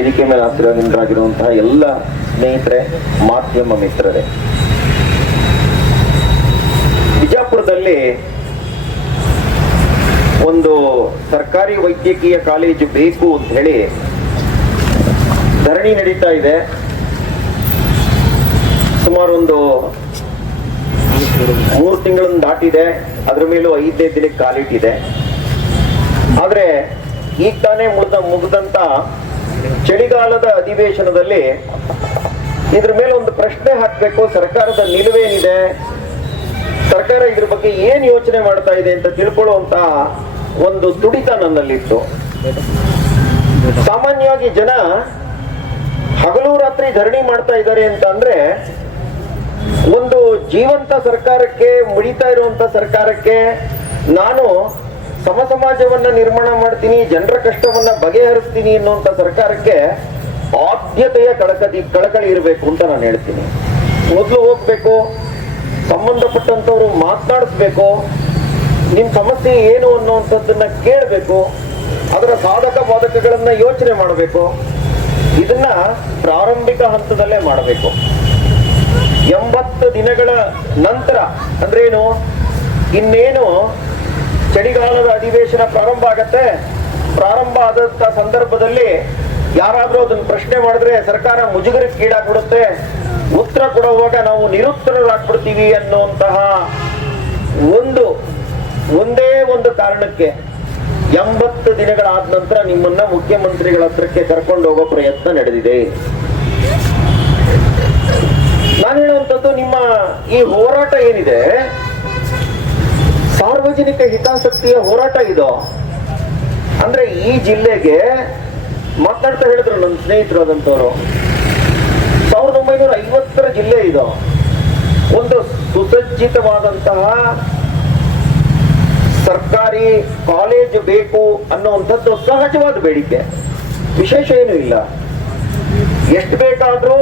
ವೇದಿಕೆ ಮೇಲೆ ಆಸೀನರಾಗಿರುವಂತಹ ಎಲ್ಲ ಸ್ನೇಹಿತರೆ, ಮಾಧ್ಯಮ ಮಿತ್ರರೇ, ಬಿಜಾಪುರದಲ್ಲಿ ಒಂದು ಸರ್ಕಾರಿ ವೈದ್ಯಕೀಯ ಕಾಲೇಜು ಬೇಕು ಅಂತ ಹೇಳಿ ಧರಣಿ ನಡೀತಾ ಇದೆ. ಸುಮಾರು ಒಂದು 3 ತಿಂಗಳನ್ನು ದಾಟಿದೆ. ಅದರ ಮೇಲೂ 5ನೇ ದಿನಕ್ಕೆ ಕಾಲಿಟ್ಟಿದೆ. ಆದ್ರೆ ಈಗ ತಾನೇ ಮುಗಿದಂತ ಚಳಿಗಾಲದ ಅಧಿವೇಶನದಲ್ಲಿ ಇದ್ರ ಮೇಲೆ ಒಂದು ಪ್ರಶ್ನೆ ಹಾಕಬೇಕು. ಸರ್ಕಾರದ ನಿಲುವೇನಿದೆ, ಸರ್ಕಾರ ಇದ್ರ ಬಗ್ಗೆ ಏನ್ ಯೋಚನೆ ಮಾಡ್ತಾ ಇದೆ ಅಂತ ತಿಳ್ಕೊಳ್ಳುವಂತ ಒಂದು ತುಡಿತ ನನ್ನಲ್ಲಿತ್ತು. ಸಾಮಾನ್ಯವಾಗಿ ಜನ ಹಗಲು ರಾತ್ರಿ ಧರಣಿ ಮಾಡ್ತಾ ಇದ್ದಾರೆ ಅಂತ ಅಂದ್ರೆ ಒಂದು ಜೀವಂತ ಸರ್ಕಾರಕ್ಕೆ, ಮುಡಿತಾ ಇರುವಂತ ಸರ್ಕಾರಕ್ಕೆ, ನಾನು ಸಮಾಜವನ್ನ ನಿರ್ಮಾಣ ಮಾಡ್ತೀನಿ, ಜನರ ಕಷ್ಟವನ್ನ ಬಗೆಹರಿಸ್ತೀನಿ ಅನ್ನುವಂತ ಸರ್ಕಾರಕ್ಕೆ ಆದ್ಯತೆಯ ಕಳಕಳಿ ಇರಬೇಕು ಅಂತ ನಾನು ಹೇಳ್ತೀನಿ. ಮೊದಲು ಹೋಗ್ಬೇಕು, ಸಂಬಂಧಪಟ್ಟಂತವ್ರು ಮಾತನಾಡಿಸ್ಬೇಕು, ನಿಮ್ ಸಮಸ್ಯೆ ಏನು ಅನ್ನುವಂಥದ್ದನ್ನ ಕೇಳಬೇಕು, ಅದರ ಸಾಧಕ ಬಾಧಕಗಳನ್ನ ಯೋಚನೆ ಮಾಡಬೇಕು. ಇದನ್ನ ಪ್ರಾರಂಭಿಕ ಹಂತದಲ್ಲೇ ಮಾಡಬೇಕು. 80 ದಿನಗಳ ನಂತರ ಅಂದ್ರೆ ಏನು, ಇನ್ನೇನು ಚಳಿಗಾಲದ ಅಧಿವೇಶನ ಪ್ರಾರಂಭ ಆಗತ್ತೆ. ಪ್ರಾರಂಭ ಆದಂತ ಸಂದರ್ಭದಲ್ಲಿ ಯಾರಾದ್ರೂ ಅದನ್ನ ಪ್ರಶ್ನೆ ಮಾಡಿದ್ರೆ ಸರ್ಕಾರ ಮುಜುಗರಕ್ಕೆ ಈಡಾಗ್ಬಿಡುತ್ತೆ, ಉತ್ತರ ಕೊಡುವಾಗ ನಾವು ನಿರುತ್ತರರಾಗ್ಬಿಡ್ತೀವಿ ಅನ್ನುವಂತಹ ಒಂದೇ ಒಂದು ಕಾರಣಕ್ಕೆ 80 ದಿನಗಳಾದ ನಂತರ ನಿಮ್ಮನ್ನ ಮುಖ್ಯಮಂತ್ರಿಗಳ ಹತ್ರಕ್ಕೆ ಕರ್ಕೊಂಡು ಹೋಗೋ ಪ್ರಯತ್ನ ನಡೆದಿದೆ. ನಾನು ಹೇಳುವಂಥದ್ದು, ನಿಮ್ಮ ಈ ಹೋರಾಟ ಏನಿದೆ ಸಾರ್ವಜನಿಕ ಹಿತಾಸಕ್ತಿಯ ಹೋರಾಟ ಇದು. ಅಂದ್ರೆ ಈ ಜಿಲ್ಲೆಗೆ ಮಾತನಾಡ್ತಾ ಹೇಳಿದ್ರು ನನ್ನ ಸ್ನೇಹಿತರು ಆದಂತವರು, 1950ರ ಜಿಲ್ಲೆ ಇದು. ಒಂದು ಸುಸಜ್ಜಿತವಾದಂತಹ ಸರ್ಕಾರಿ ಕಾಲೇಜ್ ಬೇಕು ಅನ್ನುವಂಥದ್ದು ಸಹಜವಾದ ಬೇಡಿಕೆ, ವಿಶೇಷ ಏನೂ ಇಲ್ಲ. ಎಷ್ಟು ಬೇಕಾದ್ರೂ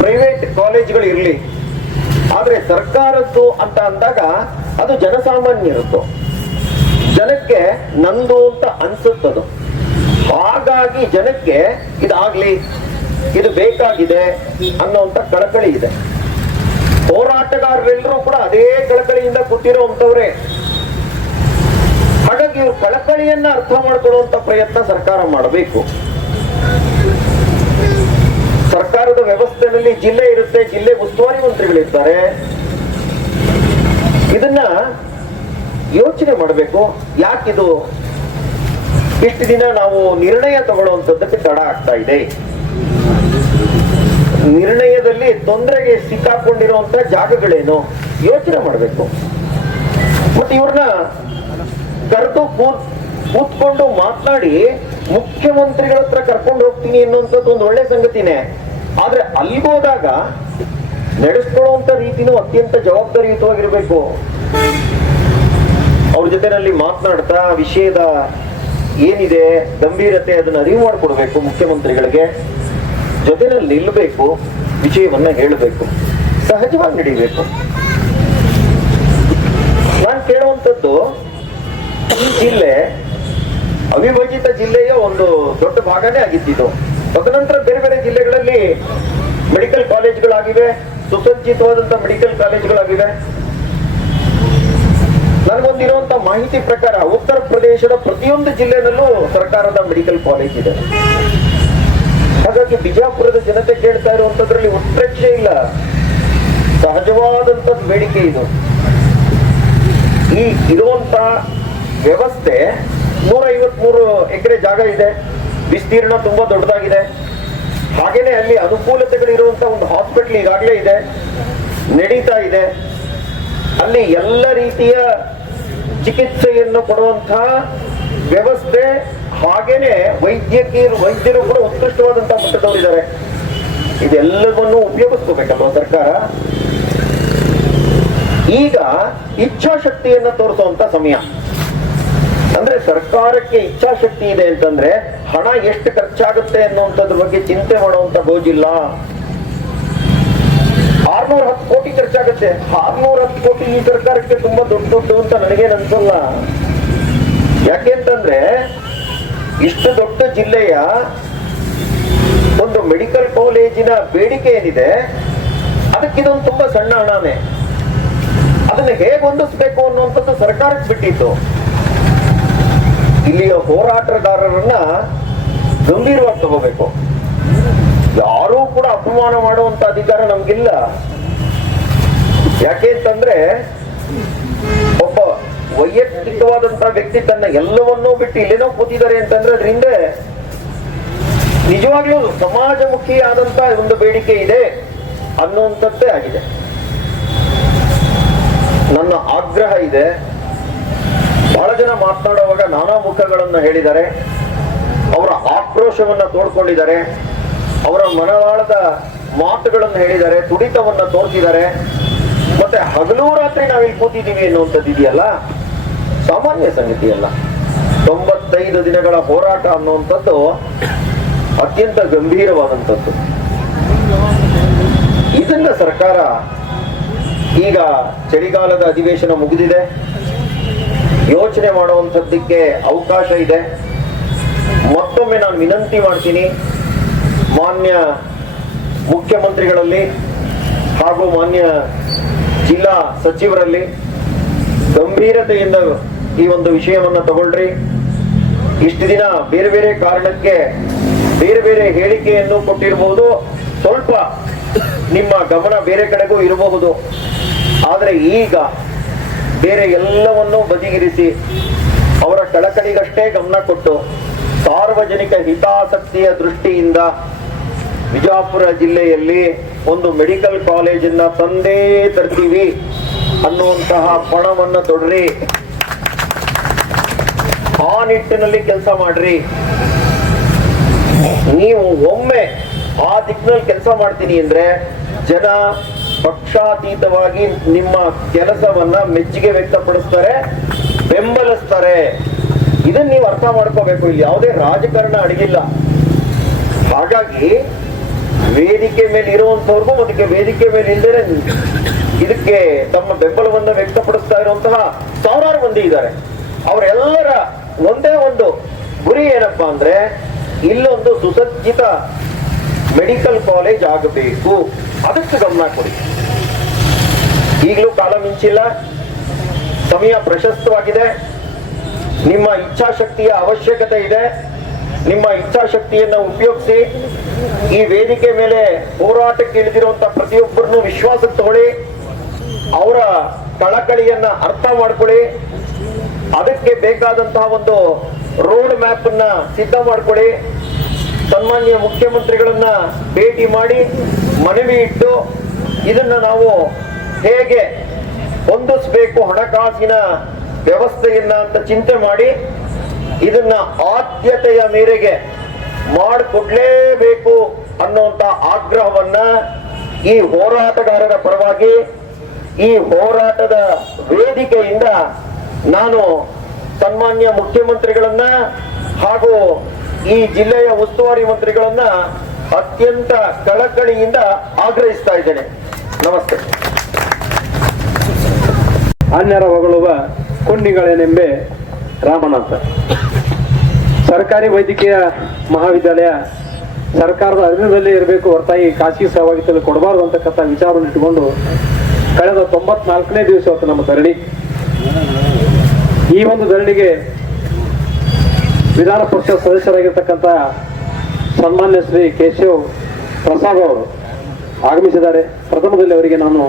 ಪ್ರೈವೇಟ್ ಕಾಲೇಜ್ಗಳು ಇರಲಿ, ಆದ್ರೆ ಸರ್ಕಾರದ್ದು ಅಂತ ಅಂದಾಗ ಅದು ಜನಸಾಮಾನ್ಯರದ್ದು, ಜನಕ್ಕೆ ನಂದು ಅಂತ ಅನ್ಸುತ್ತದು. ಹಾಗಾಗಿ ಜನಕ್ಕೆ ಇದಾಗ್ಲಿ, ಇದು ಬೇಕಾಗಿದೆ ಅನ್ನೋಂಥ ಕಳಕಳಿ ಇದೆ. ಹೋರಾಟಗಾರರೆಲ್ಲರೂ ಕೂಡ ಅದೇ ಕಳಕಳಿಯಿಂದ ಕೂತಿರುವಂತವ್ರೆ. ಹಾಗಾಗಿ ಇವ್ರ ಕಳಕಳಿಯನ್ನ ಅರ್ಥ ಮಾಡ್ಕೊಳ್ಳುವಂತ ಪ್ರಯತ್ನ ಸರ್ಕಾರ ಮಾಡಬೇಕು. ಸರ್ಕಾರದ ವ್ಯವಸ್ಥೆಯಲ್ಲಿ ಜಿಲ್ಲೆ ಇರುತ್ತೆ, ಜಿಲ್ಲೆ ಉಸ್ತುವಾರಿ ಮಂತ್ರಿಗಳಿರ್ತಾರೆ. ಇದನ್ನ ಯೋಚನೆ ಮಾಡಬೇಕು. ಯಾಕಿದು ಇಷ್ಟು ದಿನ ನಾವು ನಿರ್ಣಯ ತಗೊಳ್ಳುವಂತದ್ದಕ್ಕೆ ತಡ ಆಗ್ತಾ ಇದೆ? ನಿರ್ಣಯದಲ್ಲಿ ತೊಂದರೆಗೆ ಸಿಕ್ಕಾಕೊಂಡಿರುವಂತ ಜಾಗಗಳೇನು ಯೋಚನೆ ಮಾಡಬೇಕು. ಮತ್ತೆ ಇವ್ರನ್ನ ಕರೆದು ಕೂತ್ಕೊಂಡು ಮಾತನಾಡಿ ಮುಖ್ಯಮಂತ್ರಿಗಳ ಹತ್ರ ಕರ್ಕೊಂಡು ಹೋಗ್ತೀನಿ ಅನ್ನುವಂಥದ್ದು ಒಂದು ಒಳ್ಳೆ ಸಂಗತಿನೇ. ಆದ್ರೆ ಅಲ್ಲಿಗೋದಾಗ ನಡೆಸ್ಕೊಳ್ಳುವಂತ ರೀತಿನೂ ಅತ್ಯಂತ ಜವಾಬ್ದಾರಿಯುತವಾಗಿರ್ಬೇಕು. ಅವ್ರ ಜೊತೆನಲ್ಲಿ ಮಾತನಾಡ್ತಾ ವಿಷಯದ ಏನಿದೆ ಗಂಭೀರತೆ ಅದನ್ನ ಅರಿವು ಮಾಡಿಕೊಡ್ಬೇಕು. ಮುಖ್ಯಮಂತ್ರಿಗಳಿಗೆ ಜೊತೆನಲ್ಲಿ ನಿಲ್ಲಬೇಕು, ವಿಷಯವನ್ನ ಹೇಳಬೇಕು, ಸಹಜವಾಗಿ ನಡೀಬೇಕು. ನಾನು ಕೇಳುವಂಥದ್ದು, ಈ ಜಿಲ್ಲೆ ಅವಿಭಜಿತ ಜಿಲ್ಲೆಯ ಒಂದು ದೊಡ್ಡ ಭಾಗನೇ ಆಗಿದ್ದು. ತದನಂತರ ಬೇರೆ ಬೇರೆ ಜಿಲ್ಲೆಗಳಲ್ಲಿ ಮೆಡಿಕಲ್ ಕಾಲೇಜ್ಗಳಾಗಿವೆ, ಸುಸಜ್ಜಿತವಾದಂತಹ ಮೆಡಿಕಲ್ ಕಾಲೇಜ್ಗಳಾಗಿವೆ. ನನಗೊಂದಿರುವಂತಹ ಮಾಹಿತಿ ಪ್ರಕಾರ ಉತ್ತರ ಪ್ರದೇಶದ ಪ್ರತಿಯೊಂದು ಜಿಲ್ಲೆನಲ್ಲೂ ಸರ್ಕಾರದ ಮೆಡಿಕಲ್ ಕಾಲೇಜ್ ಇದೆ. ಹಾಗಾಗಿ ಬಿಜಾಪುರದ ಜನತೆ ಕೇಳ್ತಾ ಇರುವಂತದ್ರಲ್ಲಿ ಉತ್ಪ್ರೇಕ್ಷೆ ಇಲ್ಲ, ಸಹಜವಾದಂತ ಬೇಡಿಕೆ ಇದು. ಈ ಇರುವಂತ ವ್ಯವಸ್ಥೆ 153 ಎಕರೆ ಜಾಗ ಇದೆ, ವಿಸ್ತೀರ್ಣ ತುಂಬಾ ದೊಡ್ಡದಾಗಿದೆ. ಹಾಗೇನೆ ಅಲ್ಲಿ ಅನುಕೂಲತೆಗಳಿರುವಂತ ಒಂದು ಹಾಸ್ಪಿಟಲ್ ಈಗಾಗಲೇ ಇದೆ, ನಡೀತಾ ಇದೆ. ಅಲ್ಲಿ ಎಲ್ಲ ರೀತಿಯ ಚಿಕಿತ್ಸೆಯನ್ನು ಕೊಡುವಂತಹ ವ್ಯವಸ್ಥೆ, ಹಾಗೇನೆ ವೈದ್ಯರು ಕೂಡ ಉತ್ಕೃಷ್ಟವಾದಂತಹ ಮಟ್ಟದವರಿದ್ದಾರೆ. ಇದೆಲ್ಲವನ್ನೂ ಉಪಯೋಗಿಸ್ಕೋಬೇಕಲ್ವ ಸರ್ಕಾರ. ಈಗ ಇಚ್ಛಾಶಕ್ತಿಯನ್ನ ತೋರಿಸುವಂತ ಸಮಯ. ಅಂದ್ರೆ ಸರ್ಕಾರಕ್ಕೆ ಇಚ್ಛಾಶಕ್ತಿ ಇದೆ ಅಂತಂದ್ರೆ ಹಣ ಎಷ್ಟು ಖರ್ಚಾಗುತ್ತೆ ಅನ್ನುವಂಥದ್ರ ಬಗ್ಗೆ ಚಿಂತೆ ಮಾಡುವಂತ ಗೋಜಿಲ್ಲ. 610 ಕೋಟಿ ಖರ್ಚಾಗುತ್ತೆ. 610 ಕೋಟಿ ಈ ಸರ್ಕಾರಕ್ಕೆ ತುಂಬಾ ದೊಡ್ಡ ಅಂತ ನನಗೇನು ಅನ್ಸಲ್ಲ. ಯಾಕೆಂತಂದ್ರೆ ಇಷ್ಟು ದೊಡ್ಡ ಜಿಲ್ಲೆಯ ಒಂದು ಮೆಡಿಕಲ್ ಕಾಲೇಜಿನ ಬೇಡಿಕೆ ಏನಿದೆ ಅದಕ್ಕಿದೊಂದು ತುಂಬಾ ಸಣ್ಣ ಹಣನೇ. ಅದನ್ನ ಹೇಗೆ ಹೊಂದಿಸ್ಬೇಕು ಅನ್ನುವಂಥದ್ದು ಸರ್ಕಾರಕ್ಕೆ ಬಿಟ್ಟಿತ್ತು. ಇಲ್ಲಿಯ ಹೋರಾಟಗಾರರನ್ನ ಗಂಭೀರವಾಗಿ ತಗೋಬೇಕು. ಯಾರೂ ಕೂಡ ಅಪಮಾನ ಮಾಡುವಂತ ಅಧಿಕಾರ ನಮ್ಗಿಲ್ಲ. ಯಾಕೆ ಅಂತಂದ್ರೆ ಒಬ್ಬ ವೈಯಕ್ತಿಕವಾದಂತಹ ವ್ಯಕ್ತಿ ತನ್ನ ಎಲ್ಲವನ್ನೂ ಬಿಟ್ಟು ಇಲ್ಲೇನೋ ಕೂತಿದ್ದಾರೆ ಅಂತಂದ್ರೆ ಅದರಿಂದ ನಿಜವಾಗ್ಲೂ ಸಮಾಜಮುಖಿ ಆದಂತ ಒಂದು ಬೇಡಿಕೆ ಇದೆ ಅನ್ನುವಂಥದ್ದೇ ಆಗಿದೆ. ನನ್ನ ಆಗ್ರಹ ಇದೆ. ಬಹಳ ಜನ ಮಾತನಾಡುವಾಗ ನಾನಾ ಮುಖಗಳನ್ನು ಹೇಳಿದ್ದಾರೆ, ಅವರ ಆಕ್ರೋಶವನ್ನ ತೋಡ್ಕೊಂಡಿದ್ದಾರೆ, ಅವರ ಮನದಾಳದ ಮಾತುಗಳನ್ನು ಹೇಳಿದ್ದಾರೆ, ತುಡಿತವನ್ನ ತೋರಿಸಿದ್ದಾರೆ. ಮತ್ತೆ ಹಗಲು ರಾತ್ರಿ ನಾವಿಲ್ಲಿ ಕೂತಿದ್ದೀವಿ ಎನ್ನುವಂಥದ್ದು ಇದೆಯಲ್ಲ, ಸಾಮಾನ್ಯ ಸಂಗತಿ ಅಲ್ಲ. 95 ದಿನಗಳ ಹೋರಾಟ ಅನ್ನುವಂಥದ್ದು ಅತ್ಯಂತ ಗಂಭೀರವಾದಂಥದ್ದು. ಇದನ್ನ ಸರ್ಕಾರ ಈಗ ಚಳಿಗಾಲದ ಅಧಿವೇಶನ ಮುಗಿದಿದೆ, ಯೋಚನೆ ಮಾಡುವಂಥದ್ದಕ್ಕೆ ಅವಕಾಶ ಇದೆ. ಮತ್ತೊಮ್ಮೆ ನಾನು ವಿನಂತಿ ಮಾಡ್ತೀನಿ ಮಾನ್ಯ ಮುಖ್ಯಮಂತ್ರಿಗಳಲ್ಲಿ ಹಾಗೂ ಮಾನ್ಯ ಜಿಲ್ಲಾ ಸಚಿವರಲ್ಲಿ, ಗಂಭೀರತೆಯಿಂದ ಈ ಒಂದು ವಿಷಯವನ್ನ ತಗೊಳ್ರಿ. ಇಷ್ಟು ದಿನ ಬೇರೆ ಬೇರೆ ಕಾರಣಕ್ಕೆ ಬೇರೆ ಬೇರೆ ಹೇಳಿಕೆಯನ್ನು ಕೊಟ್ಟಿರಬಹುದು, ಸ್ವಲ್ಪ ನಿಮ್ಮ ಗಮನ ಬೇರೆ ಕಡೆಗೂ ಇರಬಹುದು. ಆದರೆ ಈಗ ಬೇರೆ ಎಲ್ಲವನ್ನೂ ಬದಿಗಿರಿಸಿ ಅವರ ಕಳಕಳಿಗಷ್ಟೇ ಗಮನ ಕೊಟ್ಟು ಸಾರ್ವಜನಿಕ ಹಿತಾಸಕ್ತಿಯ ದೃಷ್ಟಿಯಿಂದ ವಿಜಯಪುರ ಜಿಲ್ಲೆಯಲ್ಲಿ ಒಂದು ಮೆಡಿಕಲ್ ಕಾಲೇಜನ್ನ ತಂದೇ ತರ್ತೀವಿ ಅನ್ನುವಂತಹ ಪಣವನ್ನ ತೊಡ್ರಿ. ಆ ನಿಟ್ಟಿನಲ್ಲಿ ಕೆಲಸ ಮಾಡ್ರಿ. ನೀವು ಒಮ್ಮೆ ಆ ದಿಕ್ಕಿನಲ್ಲಿ ಕೆಲಸ ಮಾಡ್ತೀನಿ ಅಂದ್ರೆ ಜನ ಪಕ್ಷಾತೀತವಾಗಿ ನಿಮ್ಮ ಕೆಲಸವನ್ನ ಮೆಚ್ಚುಗೆ ವ್ಯಕ್ತಪಡಿಸ್ತಾರೆ, ಬೆಂಬಲಿಸ್ತಾರೆ. ಇದನ್ನ ನೀವು ಅರ್ಥ ಮಾಡ್ಕೋಬೇಕು. ಇಲ್ಲಿ ಯಾವುದೇ ರಾಜಕಾರಣ ಅಡಗಿಲ್ಲ. ಹಾಗಾಗಿ ವೇದಿಕೆ ಮೇಲೆ ಇರುವಂತವ್ರಿಗೂ ಅದಕ್ಕೆ ವೇದಿಕೆ ಮೇಲೆ ಇಲ್ಲದೆ ಇದಕ್ಕೆ ತಮ್ಮ ಬೆಂಬಲವನ್ನ ವ್ಯಕ್ತಪಡಿಸ್ತಾ ಇರುವಂತಹ ಸಾವಿರಾರು ಮಂದಿ ಇದ್ದಾರೆ. ಅವರೆಲ್ಲರ ಒಂದೇ ಒಂದು ಗುರಿ ಏನಪ್ಪಾ ಅಂದ್ರೆ ಇಲ್ಲೊಂದು ಸುಸಜ್ಜಿತ ಮೆಡಿಕಲ್ ಕಾಲೇಜ್ ಆಗಬೇಕು. ಅದಕ್ಕೆ ಗಮನ ಕೊಡಿ. ಈಗಲೂ ಕಾಲ ಮಿಂಚಿಲ್ಲ, ಸಮಯ ಪ್ರಶಸ್ತವಾಗಿದೆ. ನಿಮ್ಮ ಇಚ್ಛಾಶಕ್ತಿಯ ಅವಶ್ಯಕತೆ ಇದೆ. ನಿಮ್ಮ ಇಚ್ಛಾಶಕ್ತಿಯನ್ನ ಉಪಯೋಗಿಸಿ ಈ ವೇದಿಕೆ ಮೇಲೆ ಹೋರಾಟಕ್ಕೆ ಇಳಿದಿರುವಂತಹ ಪ್ರತಿಯೊಬ್ಬರನ್ನು ವಿಶ್ವಾಸಕ್ಕೆ ತಗೊಳ್ಳಿ. ಅವರ ಕಳಕಳಿಯನ್ನ ಅರ್ಥ ಮಾಡ್ಕೊಳ್ಳಿ. ಅದಕ್ಕೆ ಬೇಕಾದಂತಹ ಒಂದು ರೋಡ್ ಮ್ಯಾಪ್ ಅನ್ನ ಸಿದ್ಧ ಮಾಡ್ಕೊಳ್ಳಿ. ಸನ್ಮಾನ್ಯ ಮುಖ್ಯಮಂತ್ರಿಗಳನ್ನ ಭೇಟಿ ಮಾಡಿ ಮನವಿ ಇಟ್ಟು ಇದನ್ನ ನಾವು ಹೇಗೆ ಹೊಂದಿಸಬೇಕು ಹಣಕಾಸಿನ ವ್ಯವಸ್ಥೆಯನ್ನ ಅಂತ ಚಿಂತೆ ಮಾಡಿ ಇದನ್ನ ಆದ್ಯತೆಯ ಮೇರೆಗೆ ಮಾಡಿಕೊಡ್ಲೇಬೇಕು ಅನ್ನುವಂತ ಆಗ್ರಹವನ್ನ ಈ ಹೋರಾಟಗಾರರ ಪರವಾಗಿ ಈ ಹೋರಾಟದ ವೇದಿಕೆಯಿಂದ ನಾನು ಸನ್ಮಾನ್ಯ ಮುಖ್ಯಮಂತ್ರಿಗಳನ್ನ ಹಾಗೂ ಈ ಜಿಲ್ಲೆಯ ಉಸ್ತುವಾರಿ ಮಂತ್ರಿಗಳನ್ನ ಅತ್ಯಂತ ಕಳಕಳಿಯಿಂದ ಆಗ್ರಹಿಸ್ತಾ ಇದ್ದೇನೆ. ನಮಸ್ತೆ. ಅನ್ಯರ ಹೊಗಳುವ ಕೊಂಡಿಗಳೇನೆಂಬೆ ರಾಮನಾಥ. ಸರ್ಕಾರಿ ವೈದ್ಯಕೀಯ ಮಹಾವಿದ್ಯಾಲಯ ಸರ್ಕಾರದ ಅಧೀನದಲ್ಲೇ ಇರಬೇಕು, ಹೊರತಾಗಿ ಖಾಸಗಿ ಸಹಭಾಗಿತ್ವದಲ್ಲಿ ಕೊಡಬಾರದು ಅಂತಕ್ಕಂಥ ವಿಚಾರವನ್ನು ಇಟ್ಟುಕೊಂಡು ಕಳೆದ 94ನೇ ದಿವಸ ಹೊತ್ತು ನಮ್ಮ ಧರಣಿ. ಈ ಒಂದು ಧರಣಿಗೆ ವಿಧಾನ ಪರಿಷತ್ ಸದಸ್ಯರಾಗಿರ್ತಕ್ಕಂಥ ಸನ್ಮಾನ್ಯ ಶ್ರೀ ಕೇಶವ್ ಪ್ರಸಾದ್ ಅವರು ಆಗಮಿಸಿದ್ದಾರೆ. ಪ್ರಥಮದಲ್ಲಿ ಅವರಿಗೆ ನಾನು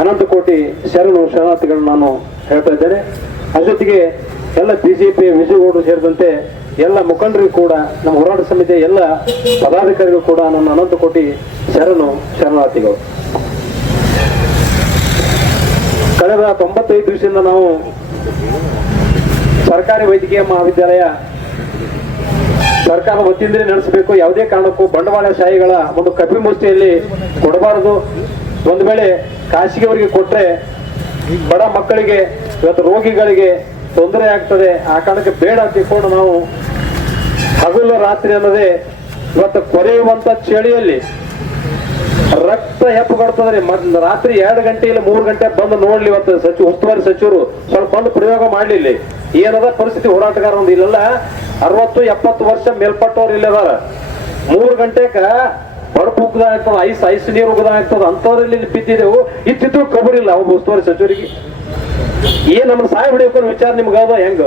ಅನಂತ ಕೋಟಿ ಶರಣಾರ್ಥಿಗಳನ್ನು ನಾನು ಹೇಳ್ತಾ ಇದ್ದೇನೆ. ಅದ್ರ ಜೊತೆಗೆ ಎಲ್ಲ ಬಿಜೆಪಿ ವಿಜಯಗೌಡರು ಸೇರಿದಂತೆ ಎಲ್ಲ ಮುಖಂಡರಿಗೂ ಕೂಡ, ನಮ್ಮ ಹೋರಾಟ ಸಮಿತಿಯ ಎಲ್ಲ ಪದಾಧಿಕಾರಿಗಳು ಕೂಡ ನನ್ನ ಅನಂತ ಕೋಟಿ ಶರಣಾರ್ಥಿಗಳು. ಕಳೆದ 95 ದಿವಸದಿಂದ ನಾವು ಸರ್ಕಾರಿ ವೈದ್ಯಕೀಯ ಮಹಾವಿದ್ಯಾಲಯ ಸರ್ಕಾರದ ವತಿಯಿಂದಲೇ ನಡೆಸಬೇಕು, ಯಾವುದೇ ಕಾರಣಕ್ಕೂ ಬಂಡವಾಳಶಾಹಿಗಳ ಒಂದು ಕಪಿಮುಷ್ಟಿಯಲ್ಲಿ ಕೊಡಬಾರದು. ಒಂದು ವೇಳೆ ಖಾಸಗಿಯವರಿಗೆ ಕೊಟ್ಟರೆ ಬಡ ಮಕ್ಕಳಿಗೆ, ಇವತ್ತು ರೋಗಿಗಳಿಗೆ ತೊಂದರೆ ಆಗ್ತದೆ. ಆ ಕಾರಣಕ್ಕೆ ಬೇಡ ತಿಳ್ಕೊಂಡು ನಾವು ಹಗಲು ರಾತ್ರಿ ಅನ್ನೋದೇ ಇವತ್ತು ಕೊರೆಯುವಂತ ಚಳಿಯಲ್ಲಿ ರಕ್ತ ಹೆಪ್ಪುಗಡ್ತದ್ರಿ. ರಾತ್ರಿ 2 ಗಂಟೆ ಇಲ್ಲ 3 ಗಂಟೆ ಬಂದು ನೋಡ್ಲಿ. ಇವತ್ತು ಉಸ್ತುವಾರಿ ಸಚಿವರು ಸ್ವಲ್ಪ ಬಂದು ಪ್ರಯೋಗ ಮಾಡ್ಲಿಲ್ಲ. ಏನದ ಪರಿಸ್ಥಿತಿ ಹೋರಾಟಗಾರ ಒಂದು ಇಲ್ಲೆಲ್ಲ 60-70 ವರ್ಷ ಮೇಲ್ಪಟ್ಟವ್ರು ಇಲ್ಲದಾರ. 3 ಗಂಟೆಕ ಬಡಪು ಉಗ್ದ ಆಗ್ತದ, ಐಸ್ ನೀರು ಉಗ್ದ ಆಗ್ತದ, ಅಂತವ್ರಲ್ಲಿ ಬಿದ್ದಿದ್ದೆವು. ಇತ್ತಿದ್ದು ಕಬರಿಲ್ಲ ಒಬ್ಬ ಉಸ್ತುವಾರಿ ಸಚಿವರಿಗೆ. ಏನ್ ನಮ್ಮನ್ನ ಸಾಯ್ ಬಿಡಬೇಕು ವಿಚಾರ ನಿಮ್ಗೆ ಅದ ಹೆಂಗ?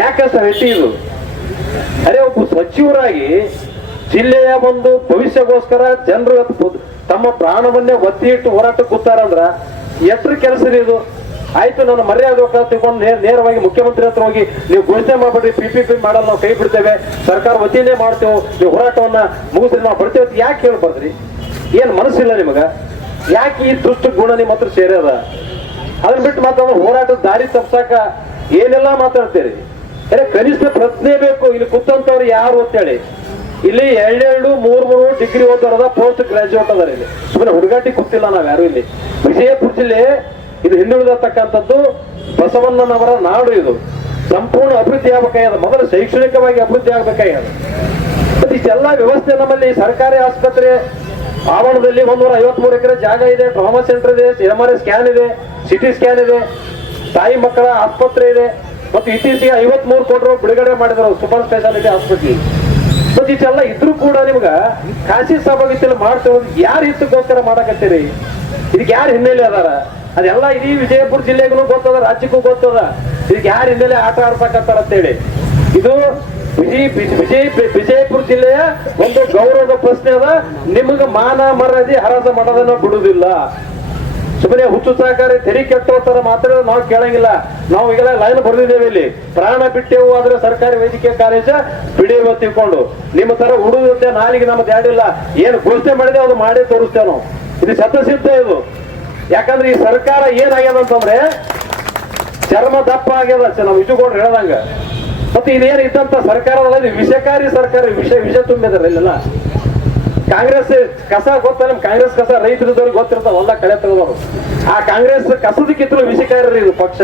ಯಾಕೆ ಸರ್ ಹೆಟ್ಟಿ ಇದು? ಅರೆ ಒಬ್ಬ ಸಚಿವರಾಗಿ ಜಿಲ್ಲೆಯ ಒಂದು ಭವಿಷ್ಯಕ್ಕೋಸ್ಕರ ಜನರು ತಮ್ಮ ಪ್ರಾಣವನ್ನೇ ಒತ್ತಿ ಇಟ್ಟು ಹೋರಾಟಕ್ಕೆ ಕೂತಾರಂದ್ರ ಎಷ್ಟ್ರ ಕೆಲಸ ಇದು? ಆಯ್ತು, ನನ್ನ ಮರ್ಯಾದೆ ತಿಳ್ಕೊಂಡು ನೇರವಾಗಿ ಮುಖ್ಯಮಂತ್ರಿ ಹತ್ರ ಹೋಗಿ ನೀವು ಘೋಷಣೆ ಮಾಡ್ಬಿಡ್ರಿ, PPP ಮಾಡಲ್ಲ, ನಾವು ಕೈ ಬಿಡ್ತೇವೆ, ಸರ್ಕಾರ ವತಿಯನ್ನೇ ಮಾಡ್ತೇವೆ, ನೀವು ಹೋರಾಟವನ್ನ ಮುಗಿಸ್ರಿ, ನಾವು ಬರ್ತೇವೆ ಅಂತ ಯಾಕೆ ಹೇಳ್ಬಾರ್ದ್ರಿ? ಏನ್ ಮನಸ್ಸಿಲ್ಲ ನಿಮಗ? ಯಾಕೆ ಈ ದುಷ್ಟ ಗುಣ ನಿಮ್ಮ ಹತ್ರ ಸೇರ್ಯದ? ಅದನ್ನ ಬಿಟ್ಟು ಮಾತಾಡೋ ಹೋರಾಟದ ದಾರಿ ತಪ್ಸಾಕ ಏನೆಲ್ಲಾ ಮಾತಾಡ್ತೀರಿ? ಕನಿಷ್ಠ ಪ್ರಶ್ನೆ ಬೇಕು. ಇಲ್ಲಿ ಕೂತಂತವ್ರು ಯಾರು ಅಂತೇಳಿ. ಇಲ್ಲಿ 2-3 ಡಿಗ್ರಿ ಓದೋರದ ಪೋಸ್ಟ್ ಗ್ರಾಜುಯೇಟ್ ಅದಾರ. ಇಲ್ಲಿ ಸುಮ್ಮನೆ ಹುಡುಗಾಟಿ ಗೊತ್ತಿಲ್ಲ ನಾವ್ ಯಾರು. ಇಲ್ಲಿ ವಿಜಯಪುರ ಜಿಲ್ಲೆ ಇದು ಹಿಂದುಳಿದತಕ್ಕಂಥದ್ದು, ಬಸವಣ್ಣನವರ ನಾಡು. ಇದು ಸಂಪೂರ್ಣ ಅಭಿವೃದ್ಧಿ ಆಗ್ಬೇಕಾಗ್ಯದ. ಮೊದಲು ಶೈಕ್ಷಣಿಕವಾಗಿ ಅಭಿವೃದ್ಧಿ ಆಗ್ಬೇಕಾಗ್ಯದ. ಮತ್ತೆ ಇಷ್ಟೆಲ್ಲಾ ವ್ಯವಸ್ಥೆ ನಮ್ಮಲ್ಲಿ ಸರ್ಕಾರಿ ಆಸ್ಪತ್ರೆ ಆವರಣದಲ್ಲಿ 153 ಎಕರೆ ಜಾಗ ಇದೆ, ಟ್ರಾಮಾ ಸೆಂಟರ್ ಇದೆ, MRI ಸ್ಕ್ಯಾನ್ ಇದೆ, CT ಸ್ಕ್ಯಾನ್ ಇದೆ, ತಾಯಿ ಮಕ್ಕಳ ಆಸ್ಪತ್ರೆ ಇದೆ. ಮತ್ತು ಇತ್ತೀಚೆಗೆ 53 ಕೋಟಿ ರೂಪಾಯಿ ಬಿಡುಗಡೆ ಮಾಡಿದ್ರು ಸೂಪರ್ ಸ್ಪೆಷಾಲಿಟಿ ಹಾಸ್ಪಿಟಲ್. ಮತ್ತೆ ಇಷ್ಟೆಲ್ಲ ಇದ್ರೂ ಕೂಡ ನಿಮ್ಗ ಖಾಸಗಿ ಸಭಾಗಿತ್ತಲ್ಲಿ ಮಾಡ್ತೇವೆ. ಯಾರ ಹಿತಕ್ಕೋಸ್ಕರ ಮಾಡಕತ್ತೀರಿ? ಇದಕ್ಕೆ ಯಾರು ಹಿನ್ನೆಲೆ ಅದಾರ? ಅದೆಲ್ಲ ಇಡೀ ವಿಜಯಪುರ ಜಿಲ್ಲೆಗೂ ಗೊತ್ತದ, ರಾಜ್ಯಕ್ಕೂ ಗೊತ್ತದ. ಇದಕ್ಕೆ ಯಾರು ಹಿನ್ನೆಲೆ ಆಟ ಆಡ್ಸಕತ್ತಾರ ಅಂತೇಳಿ. ಇದು ವಿಜಯಪುರ ಜಿಲ್ಲೆಯ ಒಂದು ಗೌರವದ ಪ್ರಶ್ನೆ ಅದ. ನಿಮಗ ಮಾನ ಮರ್ಯಾದೆ ಹರಾಜ ಮಾಡೋದನ್ನ ಬಿಡುವುದಿಲ್ಲ. ಸುಮ್ಮನೆ ಹುಚ್ಚು ಸಹಕಾರಿ ತೆರಿ ಕೆಟ್ಟೋತರ ಮಾತಾಡಿದ್ರೆ ನಾವು ಕೇಳಂಗಿಲ್ಲ. ನಾವು ಈಗೆಲ್ಲ ಲೈನ್ ಬರೆದಿದ್ದೇವೆ. ಇಲ್ಲಿ ಪ್ರಾಣ ಬಿಟ್ಟೆವು ಆದ್ರೆ ಸರ್ಕಾರಿ ವೈದ್ಯಕೀಯ ಕಾಲೇಜ ಬಿಡಿಯುವ ತಿಳ್ಕೊಂಡು ನಿಮ್ಮ ತರ ಹುಡುಗುತ್ತೆ ನಾಲಿಗೆ ನಮ್ದು ಯಾಡಿಲ್ಲ. ಏನು ಘೋಷಣೆ ಮಾಡಿದೆ ಅದು ಮಾಡೇ ತೋರಿಸ್ತೇವೆ ನಾವು. ಇದು ಶತಸಿದ್ಧ ಇದು. ಯಾಕಂದ್ರೆ ಈ ಸರ್ಕಾರ ಏನಾಗ್ಯದ ಅಂತಂದ್ರೆ ಚರ್ಮ ದಪ್ಪ ಆಗ್ಯದ, ನಾವು ವಿಜುಗೌಡ್ರು ಹೇಳ್ದಂಗ. ಮತ್ತೆ ಇದೇನು ಇದ್ದಂತ ಸರ್ಕಾರದಲ್ಲಿ ವಿಷಕಾರಿ ಸರ್ಕಾರ, ವಿಷ ತುಂಬಿದಾರೆ ಇಲ್ಲೆಲ್ಲ. ಕಾಂಗ್ರೆಸ್ ಕಸ ಗೊತ್ತ, ನಿಮ್ ಕಾಂಗ್ರೆಸ್ ಕಸ ರೈತರದವ್ರಿಗೆ ಗೊತ್ತಿರ್ತಾವ, ಹೊಲ ಕಳೆ ತೆಗೆದವರು. ಆ ಕಾಂಗ್ರೆಸ್ ಕಸದಕ್ಕಿಂತಲೂ ವಿಷಕಾರಿ ಇದು ಪಕ್ಷ.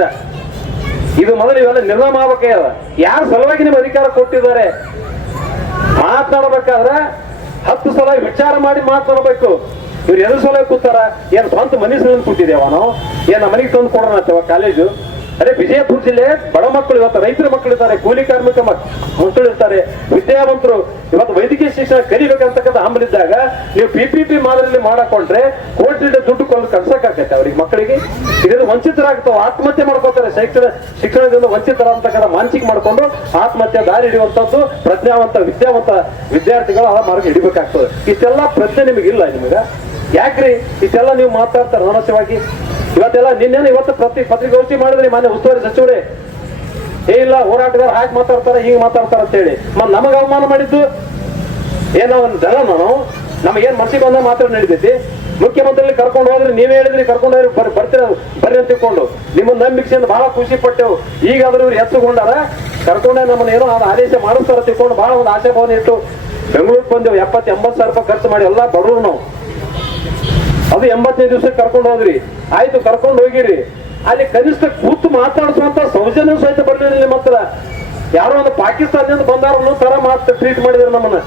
ಇದು ಮೊದಲು ಇವೆಲ್ಲ ನಿರ್ನಾಮ ಆಗ್ಬೇಕಾಗ್ಯದ. ಯಾರ ಸಲುವಾಗಿ ನಿಮ್ ಅಧಿಕಾರ ಕೊಟ್ಟಿದ್ದಾರೆ? ಮಾತನಾಡ್ಬೇಕಾದ್ರೆ 10 ಸಲ ವಿಚಾರ ಮಾಡಿ ಮಾತನಾಡ್ಬೇಕು. ಇವ್ರು ಎದ್ರ ಸಲ ಕೂತಾರ? ಏನ್ ಸ್ವಂತ ಮನಸ್ಸಿನಲ್ಲಿ ಕೂತಿದ್ದೇವ ನಾವು? ಏನ್ ಮನೆಗೆ ತಂದು ಕೊಡೋಣ ಅಂತವ ಕಾಲೇಜು? ಅದೇ ವಿಜಯಪುರ ಜಿಲ್ಲೆ ಬಡ ಮಕ್ಕಳು, ಇವತ್ತು ರೈತರ ಮಕ್ಕಳಿದ್ದಾರೆ, ಕೂಲಿ ಕಾರ್ಮಿಕ ಮಕ್ಕಳು ಇರ್ತಾರೆ, ವಿದ್ಯಾವಂತರು ಇವತ್ತು ವೈದ್ಯಕೀಯ ಶಿಕ್ಷಣ ಕಲಿಬೇಕಂತಕ್ಕಂಥ ಹಂಬಲಿದ್ದಾಗ ನೀವು PPP ಮಾದರಿಯಲ್ಲಿ ಮಾಡಕೊಂಡ್ರೆ ಕೋಟಿ ದುಡ್ಡು ಕಳ್ಸಕ್ಕಾಗತ್ತೆ ಅವ್ರಿಗೆ, ಮಕ್ಕಳಿಗೆ. ಇದರಿಂದ ವಂಚಿತರಾಗ್ತಾವ, ಆತ್ಮಹತ್ಯೆ ಮಾಡ್ಕೋತಾರೆ. ಶಿಕ್ಷಣದಿಂದ ವಂಚಿತರಾಗ್ತಕ್ಕಂಥ ಮಾನಸಿಕ ಮಾಡ್ಕೊಂಡು ಆತ್ಮಹತ್ಯೆ ದಾರಿ ಹಿಡಿಯುವಂತದ್ದು ಪ್ರಜ್ಞಾವಂತ ವಿದ್ಯಾವಂತ ವಿದ್ಯಾರ್ಥಿಗಳು ಆ ಮಾರ್ಗ ಹಿಡಿಬೇಕಾಗ್ತದೆ. ಇಷ್ಟೆಲ್ಲ ಪ್ರಜ್ಞೆ ನಿಮಗಿಲ್ಲ. ನಿಮಗ ಯಾಕ್ರಿ ಇಷ್ಟೆಲ್ಲ ನೀವು ಮಾತಾಡ್ತಾರೆ ರಹಸ್ಯವಾಗಿ? ಇವತ್ತೆಲ್ಲ ಇವತ್ತು ಪತ್ರಿಕಾಗೋಷ್ಠಿ ಮಾಡಿದ್ರಿ ಮಾನ್ಯ ಉಸ್ತುವಾರಿ ಸಚಿವರೇ. ಇಲ್ಲ ಹೋರಾಟಗಾರ ಹಾಗೆ ಮಾತಾಡ್ತಾರೆ, ಹೀಗೆ ಮಾತಾಡ್ತಾರ ಅಂತೇಳಿ ನಮಗ ಅವಮಾನ ಮಾಡಿದ್ದು ಏನೋ ಒಂದು ಜನ ನಮಗೇನ್ ಮನಸ್ಸಿಗೆ ಬಂದ ಮಾತಾಡಿ ನಡೀತೈತಿ. ಮುಖ್ಯಮಂತ್ರಿ ಕರ್ಕೊಂಡು ಹೋದ್ರಿ, ನೀವೇ ಹೇಳಿದ್ರಿ ಕರ್ಕೊಂಡು ಹೋದ್ರಿ, ಬರ್ರಿ ಅಂತ ತಿಳ್ಕೊಂಡು ನಿಮ್ಮನ್ನ ನಂಬಿಕೆಯಿಂದ ಬಹಳ ಖುಷಿ ಪಟ್ಟೆವು. ಈಗಾದ್ರೂ ಇವ್ರು ಹೆಚ್ಚುಕೊಂಡಾರ, ಕರ್ಕೊಂಡೆ ನಮ್ಮನ್ನ ಏನೋ ಆದೇಶ ಮಾಡಿಸ್ತಾರ ತಿಳ್ಕೊಂಡು ಬಹಳ ಒಂದು ಆಶೆ ಭಾವನೆ ಇಟ್ಟು ಬೆಂಗಳೂರಿಗೆ ಬಂದೆವು. 70-80 ಸಾವಿರ ರೂಪಾಯಿ ಖರ್ಚು ಮಾಡಿ ಎಲ್ಲ ಬಡವರು ನಾವು. ಅದು 85 ದಿವಸಕ್ಕೆ ಕರ್ಕೊಂಡು ಹೋದ್ರಿ. ಆಯ್ತು, ಕರ್ಕೊಂಡು ಹೋಗಿರಿ. ಅಲ್ಲಿ ಕನಿಷ್ಠ ಕೂತು ಮಾತಾಡಿಸುವಂತ ಸೌಜನ್ಯ ಸಹಿತ ಬರ್ಲಿಲ್ಲ ನಿಮ್ಮ ಹತ್ರ. ಯಾರೋ ಒಂದು ಪಾಕಿಸ್ತಾನದಿಂದ ಬಂದಾರ ತರ ಟ್ರೀಟ್ ಮಾಡಿದ್ರು ನಮ್ಮನ್ನ.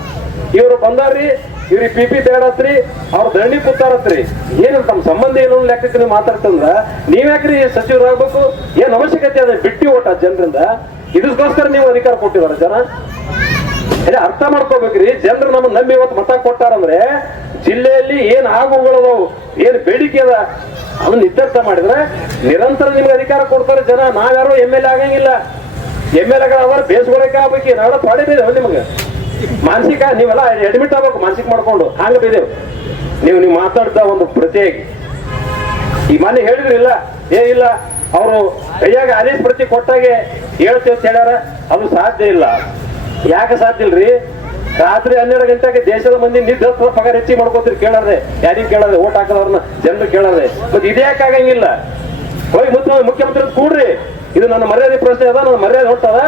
ಇವರು ಬಂದಾರ್ರಿ, ಇವ್ರಿಗೆ PP ಬೇಡತ್ರಿ, ಅವ್ರ ದಂಡಿ ಕೂತಾರತ್ರಿ. ಏನು ತಮ್ಮ ಸಂಬಂಧ ಏನೋ ಲೆಕ್ಕಕ್ಕೆ ನೀವು ಮಾತಾಡ್ತಂದ್ರ ನೀವ್ಯಾಕ್ರಿ ಸಚಿವರಾಗ್ಬೇಕು? ಏನ್ ಅವಶ್ಯಕತೆ ಅದ? ಬಿಟ್ಟಿ ಓಟ ಜನರಿಂದ. ಇದಕ್ಕೋಸ್ಕರ ನೀವು ಅಧಿಕಾರ ಕೊಟ್ಟಿದಾರ ಜನ. ಅರ್ಥ ಮಾಡ್ಕೋಬೇಕ್ರಿ. ಜನರು ನಮ್ಮ ನಂಬಿ ಇವತ್ತು ಮತ ಕೊಟ್ಟಾರಂದ್ರೆ ಜಿಲ್ಲೆಯಲ್ಲಿ ಏನ್ ಆಗುಗಳದಾವು, ಏನ್ ಬೇಡಿಕೆ ಅದ ಅದನ್ನ ಇತ್ಯರ್ಥ ಮಾಡಿದ್ರೆ ನಿರಂತರ ನಿಮ್ಗೆ ಅಧಿಕಾರ ಕೊಡ್ತಾರೆ ಜನ. ನಾವ್ಯಾರು MLA ಆಗಂಗಿಲ್ಲ. MLAಗಳವರು ಬೇಸ್ಗೊಳಕ್ಕೆ ಆಗ್ಬೇಕು. ನಾವೆಲ್ಲ ತೊಡೆ ಬೇದೇವು ನಿಮ್ಗೆ ಮಾನಸಿಕ. ನೀವೆಲ್ಲ ಅಡ್ಮಿಟ್ ಆಗ್ಬೇಕು ಮಾನಸಿಕ ಮಾಡ್ಕೊಂಡು. ಹಂಗ ಬೇದೇವು ನೀವು ಮಾತಾಡ್ದ ಒಂದು ಪ್ರತಿಯಾಗಿ. ಈ ಮನೆ ಹೇಳಿದ್ರಿಲ್ಲ, ಇಲ್ಲ ಅವರು ಕೈಯಾಗ ಆದೇಶ ಪ್ರತಿ ಕೊಟ್ಟಾಗೆ ಹೇಳ್ತೇವೆ ಅಂತ ಹೇಳ್ಯಾರ. ಅದು ಸಾಧ್ಯ ಇಲ್ಲ. ಯಾಕೆ ಸಾಧ್ಯ ಇಲ್ರಿ? ರಾತ್ರಿ 12 ಗಂಟೆಗೆ ದೇಶದ ಮಂದಿ ನಿದ್ದ ಪಗಾರ ಹೆಚ್ಚಿಗೆ ಮಾಡ್ಕೋತೀರಿ. ಕೇಳಾರ್ದೆ ಯಾರಿಗೆ ಕೇಳಾರ್ದೆ? ಓಟ್ ಹಾಕದವ್ರನ್ನ ಜನರು ಕೇಳಾರ್ದೆ. ಮತ್ತೆ ಇದೇ ಯಾಕೆ ಆಗಂಗಿಲ್ಲ? ಹೋಗಿ ಮುಖ್ಯಮಂತ್ರಿ ಕೂಡ್ರಿ, ಇದು ನನ್ನ ಮರ್ಯಾದೆ ಪ್ರಶ್ನೆ ಅದ, ನನ್ನ ಮರ್ಯಾದೆ ಹೊಟ್ಟದ.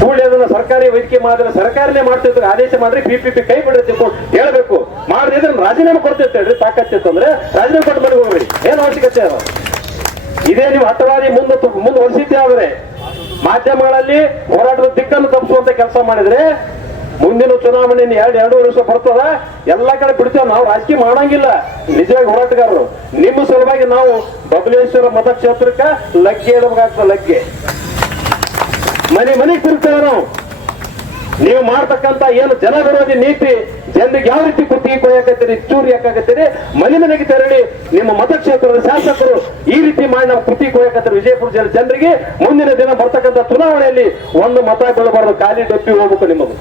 ಕೂಡಲೇ ಅದನ್ನ ಸರ್ಕಾರಿ ವೈದ್ಯಕೀಯ ಮಾಡಿದ್ರೆ ಸರ್ಕಾರನೇ ಮಾಡ್ತಿದ್ರು. ಆದೇಶ ಮಾಡ್ರಿ, PPP ಕೈ ಬಿಡುತ್ತೆ ಹೇಳ್ಬೇಕು. ಮಾಡ್ರಿ, ಇದನ್ನ ರಾಜೀನಾಮೆ ಕೊಡ್ತೇವೆ ಹೇಳ್ರಿ. ತಾಕತ್ತಿತ್ತು ಅಂದ್ರೆ ರಾಜೀನಾಮೆ ಕೊಟ್ಟು ಮಾಡಿ ಹೋಗ್ರಿ. ಏನ್ ಅವಶ್ಯಕತೆ ಅದ? ಇದೇ ನೀವು ಹಠವಾದಿ ಮುಂದುವರಿಸಿದ್ದೆ ಆದ್ರೆ ಮಾಧ್ಯಮಗಳಲ್ಲಿ ಹೋರಾಟದ ದಿಕ್ಕನ್ನು ತಪ್ಪಿಸುವಂತ ಕೆಲಸ ಮಾಡಿದ್ರೆ ಮುಂದಿನ ಚುನಾವಣೆ 2 ವರ್ಷ ಬರ್ತದ, ಎಲ್ಲಾ ಕಡೆ ಬಿಡ್ತೇವೆ. ನಾವು ರಾಜಕೀಯ ಮಾಡಂಗಿಲ್ಲ. ನಿಜವಾಗಿ ಹೋರಾಟಗಾರರು ನಿಮ್ಮ ಸಲುವಾಗಿ ನಾವು ಬಬಲೇಶ್ವರ ಮತಕ್ಷೇತ್ರಕ್ಕ ಲಗ್ಗೆ ಇಡಬೇಕಾಗ್ತದೆ. ಲಗ್ಗೆ ಮನೆಗೆ ತಿರುಗ್ತೇವೆ ನಾವು. ನೀವು ಮಾಡ್ತಕ್ಕಂತ ಏನು ಜನ ವಿರೋಧಿ ನೀತಿ, ಜನರಿಗೆ ಯಾವ ರೀತಿ ಕುತ್ತಿಗೆ ಕೊಯ್ಯಾಕತ್ತೀರಿ, ಚೂರಿ ಹಾಕಾಕತ್ತೀರಿ, ಮನೆ ಮನೆಗೆ ತೆರಳಿ ನಿಮ್ಮ ಮತಕ್ಷೇತ್ರದ ಶಾಸಕರು ಈ ರೀತಿ ಮಾಡಿ ನಾವು ಕುತ್ತಿಗೆ ಕೊಯ್ಯಾಕತ್ತೀರಿ ವಿಜಯಪುರ ಜಿಲ್ಲೆ ಜನರಿಗೆ. ಮುಂದಿನ ದಿನ ಬರ್ತಕ್ಕಂಥ ಚುನಾವಣೆಯಲ್ಲಿ ಒಂದು ಮತ ಬೀಳಬಾರ್ದು, ಖಾಲಿ ಡಬ್ಬಿ ಹೋಗ್ಬೇಕು ನಿಮ್ಮದು.